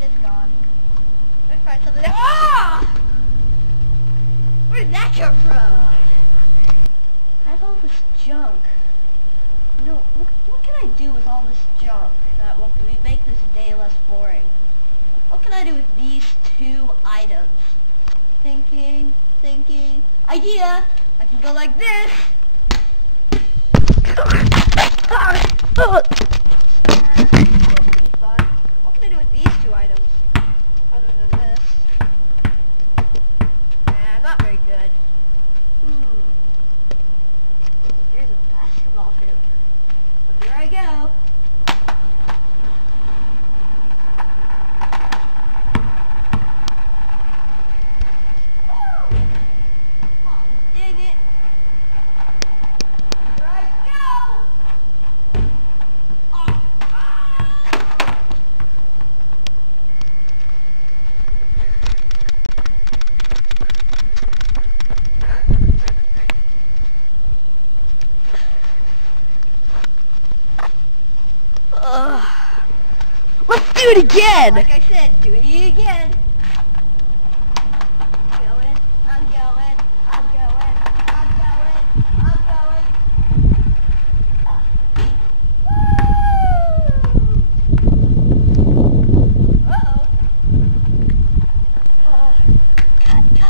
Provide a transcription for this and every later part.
and it's gone. Let's find something else. Ah! Where did that come from? I have all this junk. You know, what can I do with all this junk that will make this day less boring? What can I do with these 2 items? Thinking. Idea! I can go like this. What can I do with these 2 items? Other than this. Nah, not very good. Here's a basketball hoop. Here I go. Let's do it again! Like I said, do it again. I'm going.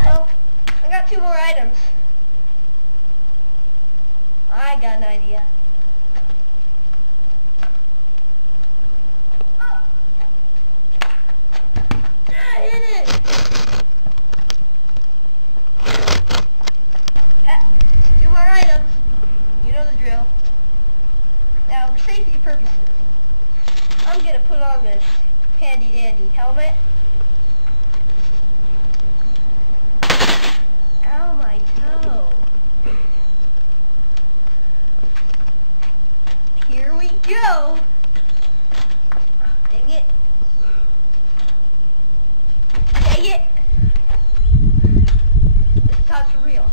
Oh, I got 2 more items. I got an idea. Now, for safety purposes, I'm going to put on this handy-dandy helmet. Ow, my toe. Here we go. Dang it. Dang it. This time's for real.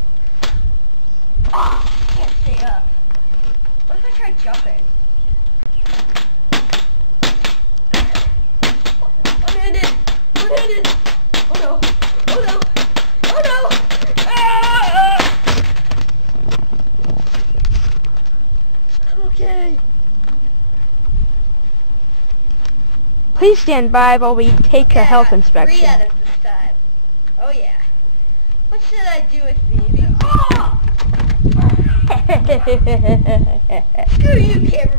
Ah, can't stay up. What if I try jumping? One-handed! Oh no! Ah! I'm okay. Please stand by while we take a health inspection. 3 items this time. Oh yeah. What should I do with these? Oh! Screw you, camera.